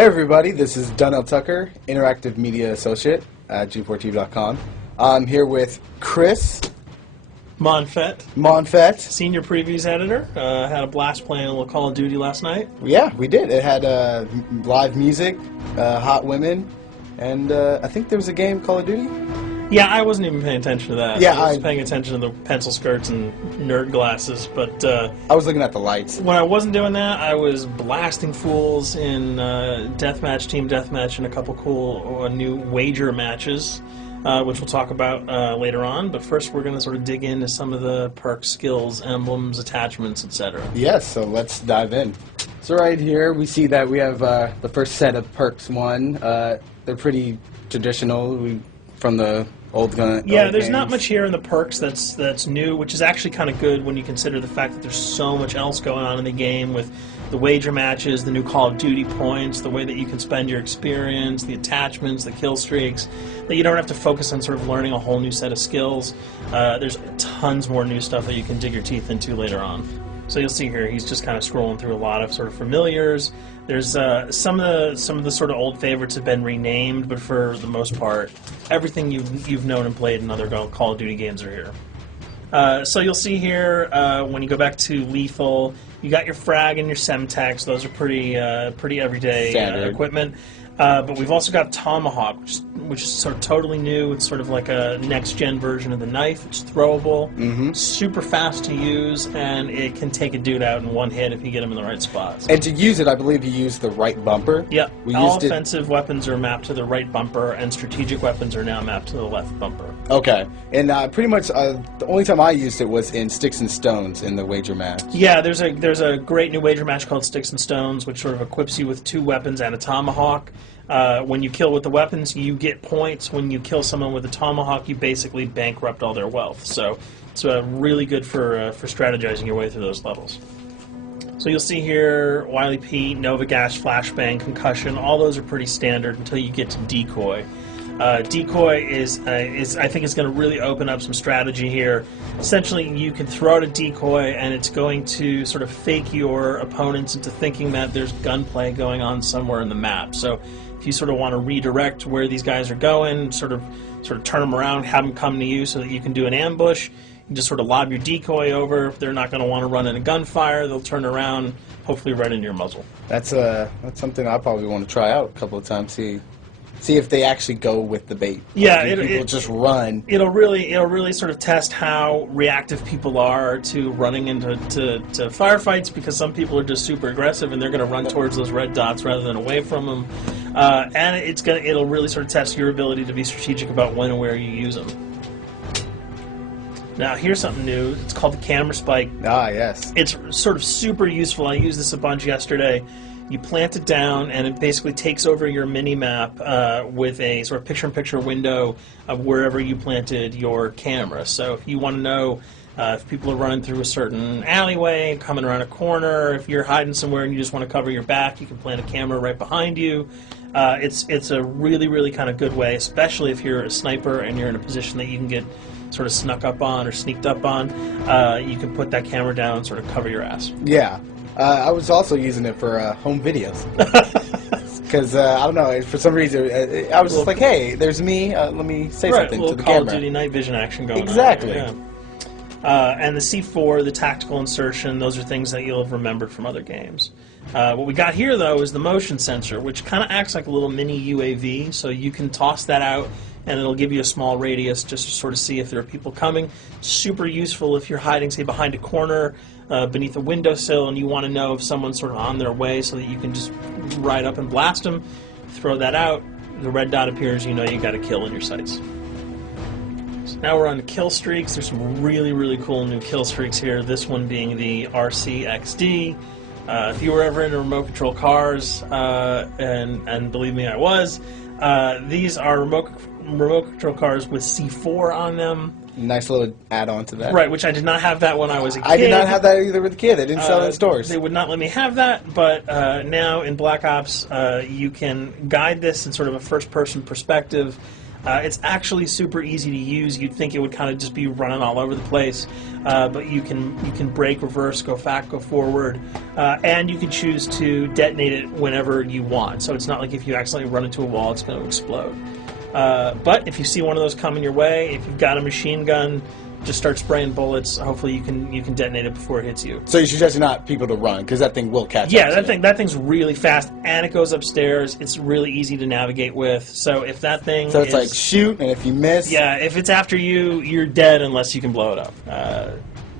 Hey everybody, this is Donnell Tucker, Interactive Media Associate at G4TV.com. I'm here with Chris Monfett, Senior Previews Editor. Had a blast playing a little Call of Duty last night. Yeah, we did. It had live music, hot women, and I think there was a game, Call of Duty? Yeah, I wasn't even paying attention to that. Yeah, I was paying attention to the pencil skirts and nerd glasses, but I was looking at the lights. When I wasn't doing that, I was blasting fools in deathmatch, team deathmatch, and a couple cool new wager matches, which we'll talk about later on. But first, we're going to sort of dig into some of the perks, skills, emblems, attachments, etc. Yes, so let's dive in. So right here, we see that we have the first set of perks one. They're pretty traditional from the old gun. Yeah, old there's games. not much here in the perks that's new, which is actually kind of good when you consider the fact that there's so much else going on in the game with the wager matches, the new Call of Duty points, the way that you can spend your experience, the attachments, the kill streaks, that you don't have to focus on sort of learning a whole new set of skills. There's tons more new stuff that you can dig your teeth into later on. So you'll see here, he's just kind of scrolling through a lot of sort of familiars. There's some of the sort of old favorites have been renamed, but for the most part, everything you've known and played in other Call of Duty games are here. So you'll see here when you go back to Lethal, you got your frag and your semtex. Those are pretty everyday equipment. But we've also got Tomahawk, which is sort of totally new. It's sort of like a next-gen version of the knife. It's throwable, super fast to use, and it can take a dude out in one hit if you get him in the right spots. And to use it, I believe you use the right bumper. Yep. All offensive weapons are mapped to the right bumper, and strategic weapons are now mapped to the left bumper. Okay. And pretty much the only time I used it was in Sticks and Stones in the wager match. Yeah, there's a great new wager match called Sticks and Stones, which sort of equips you with 2 weapons and a tomahawk. When you kill with the weapons, you get points. When you kill someone with a tomahawk, you basically bankrupt all their wealth. So it's really good for strategizing your way through those levels. So you'll see here, Wily Pete, Nova Gash, Flashbang, Concussion, all those are pretty standard until you get to Decoy. Decoy is I think it's going to really open up some strategy here. Essentially, you can throw out a decoy, and it's going to sort of fake your opponents into thinking that there's gunplay going on somewhere in the map. So if you sort of want to redirect where these guys are going, sort of turn them around, have them come to you so that you can do an ambush, you just sort of lob your decoy over. If they're not going to want to run in a gunfire, they'll turn around, hopefully right into your muzzle. That's something I probably want to try out a couple of times. See if they actually go with the bait. Yeah, people just run. It'll really sort of test how reactive people are to running into firefights, because some people are just super aggressive and they're going to run towards those red dots rather than away from them. And it'll really sort of test your ability to be strategic about when and where you use them. Now here's something new. It's called the Camera Spike. Ah, yes. It's sort of super useful. I used this a bunch yesterday. You plant it down, and it basically takes over your mini-map with a sort of picture-in-picture window of wherever you planted your camera. So if you want to know if people are running through a certain alleyway, coming around a corner, if you're hiding somewhere and you just want to cover your back, you can plant a camera right behind you. It's a really kind of good way, especially if you're a sniper and you're in a position that you can get sort of snuck up on or sneaked up on. You can put that camera down and sort of cover your ass. Yeah. I was also using it for home videos. Because, I don't know, for some reason, I was just like, hey, there's me, let me say something to the Call camera. of Duty night vision action going exactly. on. Yeah. And the C4, the tactical insertion, those are things that you'll have remembered from other games. What we got here, though, is the motion sensor, which kind of acts like a little mini UAV, so you can toss that out and it'll give you a small radius just to sort of see if there are people coming. Super useful if you're hiding, say, behind a corner, beneath a windowsill, and you want to know if someone's sort of on their way so that you can just ride up and blast them. Throw that out, the red dot appears, you know you got a kill in your sights. So now we're on to kill streaks. There's some really cool new kill streaks here, this one being the RCXD. If you were ever into remote control cars, and believe me, I was, these are remote control cars with C4 on them. Nice little add-on to that. Right, which I did not have that when I was a kid. I did not have that either with a kid. They didn't sell it in stores. They would not let me have that, but now in Black Ops, you can guide this in sort of a first-person perspective. It's actually super easy to use. You'd think it would kind of just be running all over the place, but you can brake, reverse, go back, go forward, and you can choose to detonate it whenever you want. So it's not like if you accidentally run into a wall, it's going to explode. But if you see one of those coming your way, if you've got a machine gun, just start spraying bullets. Hopefully you can detonate it before it hits you. So you suggest not people to run because that thing will catch. Yeah, up that thing's really fast, and it goes upstairs. It's really easy to navigate with. So if that thing, so it's like shoot, and if you miss, yeah, if it's after you, you're dead unless you can blow it up.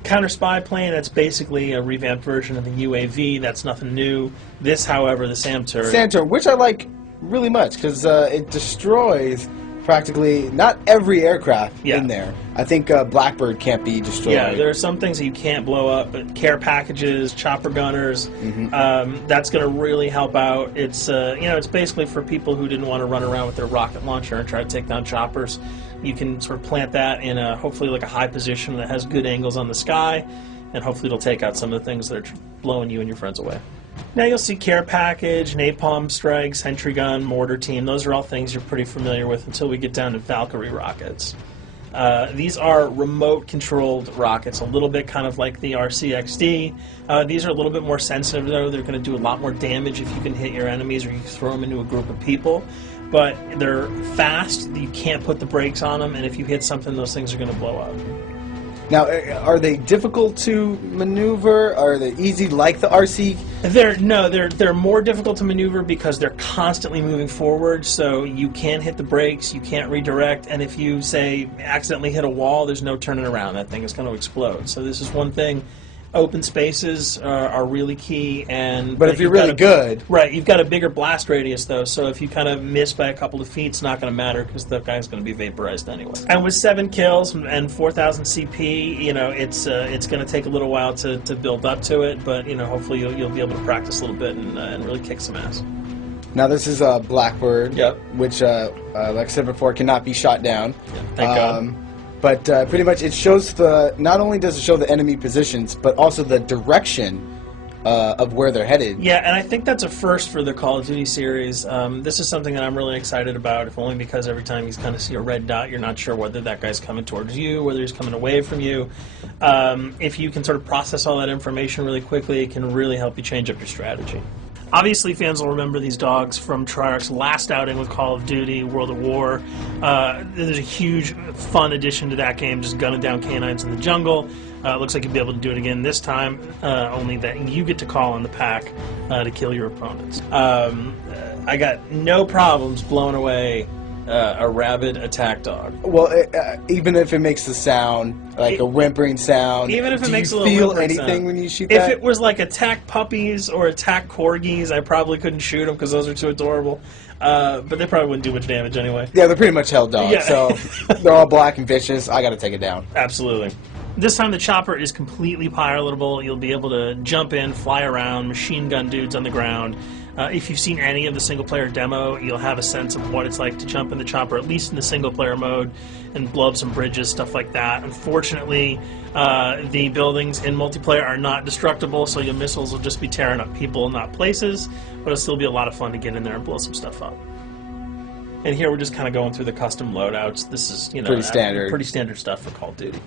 Counter spy plane, that's basically a revamped version of the UAV. That's nothing new. This, however, the SAM turret. SAM turret, which I like really much because it destroys practically not every aircraft in there. I think Blackbird can't be destroyed. Yeah, there are some things that you can't blow up, but care packages, chopper gunners, that's going to really help out. It's it's basically for people who didn't want to run around with their rocket launcher and try to take down choppers. You can sort of plant that in hopefully like a high position that has good angles on the sky, and hopefully it'll take out some of the things that are blowing you and your friends away. Now you'll see care package, napalm strike, sentry gun, mortar team. Those are all things you're pretty familiar with until we get down to Valkyrie rockets. These are remote-controlled rockets, a little bit kind of like the RCXD. These are a little bit more sensitive, though. They're going to do a lot more damage if you can hit your enemies or you throw them into a group of people. But they're fast, you can't put the brakes on them, and if you hit something, those things are going to blow up. Now, are they difficult to maneuver? Are they easy like the RC? They're more difficult to maneuver because they're constantly moving forward, so you can't hit the brakes, you can't redirect, and if you, say, accidentally hit a wall, there's no turning around. That thing is going to explode. So this is one thing. Open spaces are really key, but if you're really good, right? You've got a bigger blast radius, though. So if you kind of miss by a couple of feet, it's not going to matter because the guy's going to be vaporized anyway. And with 7 kills and 4,000 CP, it's going to take a little while to build up to it. But hopefully you'll be able to practice a little bit and really kick some ass. Now this is a Blackbird, which, like I said before, cannot be shot down. Yeah, thank God. But pretty much it shows not only does it show the enemy positions, but also the direction of where they're headed. Yeah, and I think that's a first for the Call of Duty series. This is something that I'm really excited about, if only because every time you kind of see a red dot, you're not sure whether that guy's coming towards you, whether he's coming away from you. If you can sort of process all that information really quickly, it can really help you change up your strategy. Obviously, fans will remember these dogs from Treyarch's last outing with Call of Duty, World at War. There's a huge, fun addition to that game, just gunning down canines in the jungle. It looks like you'll be able to do it again this time, only that you get to call on the pack to kill your opponents. I got no problems blowing away a rabid attack dog. Well, even if it makes the sound, like a whimpering sound, even if it makes a little whimpering feel anything sound. when you shoot If that? it was like attack puppies or attack corgis, I probably couldn't shoot them because those are too adorable. But they probably wouldn't do much damage anyway. Yeah, they're pretty much held dogs, Yeah. so they're all black and vicious. I got to take it down. Absolutely. This time the chopper is completely pilotable. You'll be able to jump in, fly around, machine gun dudes on the ground. If you've seen any of the single-player demo, you'll have a sense of what it's like to jump in the chopper, at least in the single-player mode, and blow up some bridges, stuff like that. Unfortunately, the buildings in multiplayer are not destructible, so your missiles will just be tearing up people, not places, but it'll still be a lot of fun to get in there and blow some stuff up. And here we're just kind of going through the custom loadouts. This is, pretty standard stuff for Call of Duty.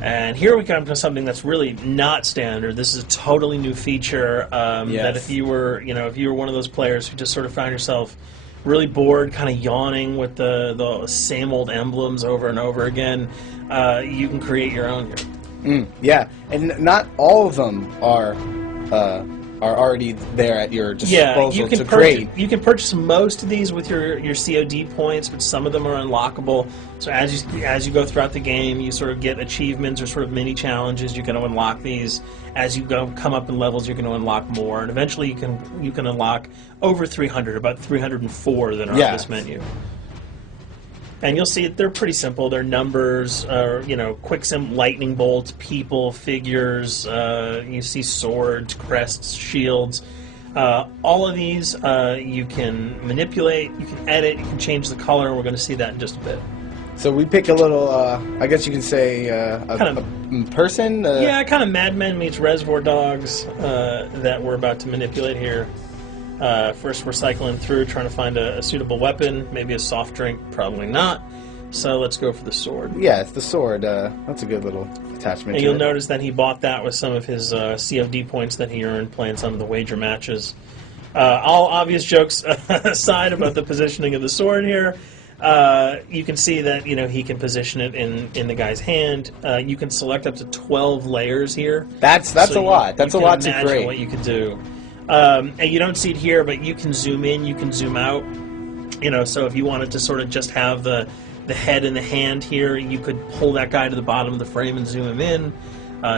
And here we come to something that's really not standard. This is a totally new feature that if you were one of those players who just sort of found yourself really bored, kind of yawning with the same old emblems over and over again, you can create your own here. Yeah, and not all of them are already there at your disposal to create. You can purchase most of these with your COD points, but some of them are unlockable. So as you go throughout the game, you sort of get achievements or sort of mini challenges. You're going to unlock these. As you come up in levels, you're going to unlock more, and eventually you can unlock over 300, about 304 that are on this menu. And you'll see they're pretty simple. They're numbers, quick lightning bolts, people, figures. You see swords, crests, shields. All of these you can manipulate, you can edit, you can change the color, and we're going to see that in just a bit. So we pick a little, I guess you can say, a person? Yeah, kind of Mad Men meets Reservoir Dogs that we're about to manipulate here. First, we're cycling through, trying to find a suitable weapon. Maybe a soft drink, probably not. So let's go for the sword. Yeah, it's the sword. That's a good little attachment. And to you'll it. notice that he bought that with some of his CFD points that he earned playing some of the wager matches. All obvious jokes aside about the positioning of the sword here, you can see that he can position it in the guy's hand. You can select up to 12 layers here. That's a lot. That's a lot to imagine create. what you could do. And you don't see it here, but you can zoom in, you can zoom out. So if you wanted to sort of just have the head and the hand here, you could pull that guy to the bottom of the frame and zoom him in.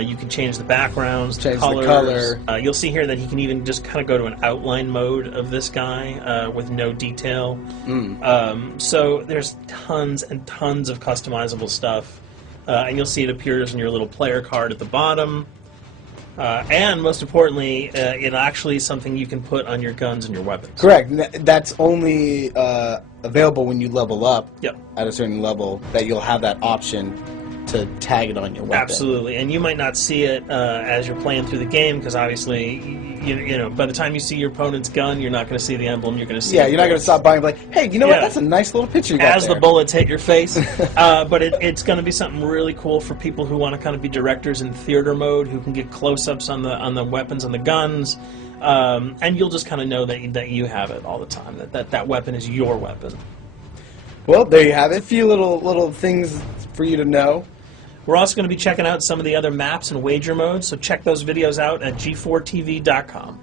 You can change the backgrounds, Change the the colors. color. You'll see here that he can even just kind of go to an outline mode of this guy with no detail. So there's tons and tons of customizable stuff. And you'll see it appears in your little player card at the bottom. And most importantly, it actually is something you can put on your guns and your weapons. Correct. That's only available when you level up Yep. at a certain level, that you'll have that option to tag it on your weapon. Absolutely, and you might not see it as you're playing through the game, because obviously, by the time you see your opponent's gun, you're not going to see the emblem. You're going to see. Yeah, you're not going to stop by and be like, hey, you know what? Yeah. That's a nice little picture you got As there. the bullets hit your face. But it's going to be something really cool for people who want to kind of be directors in theater mode, who can get close-ups on the weapons and the guns, and you'll just kind of know that you have it all the time. That weapon is your weapon. Well, there you have it. A few little things for you to know. We're also going to be checking out some of the other maps and wager modes, so check those videos out at g4tv.com.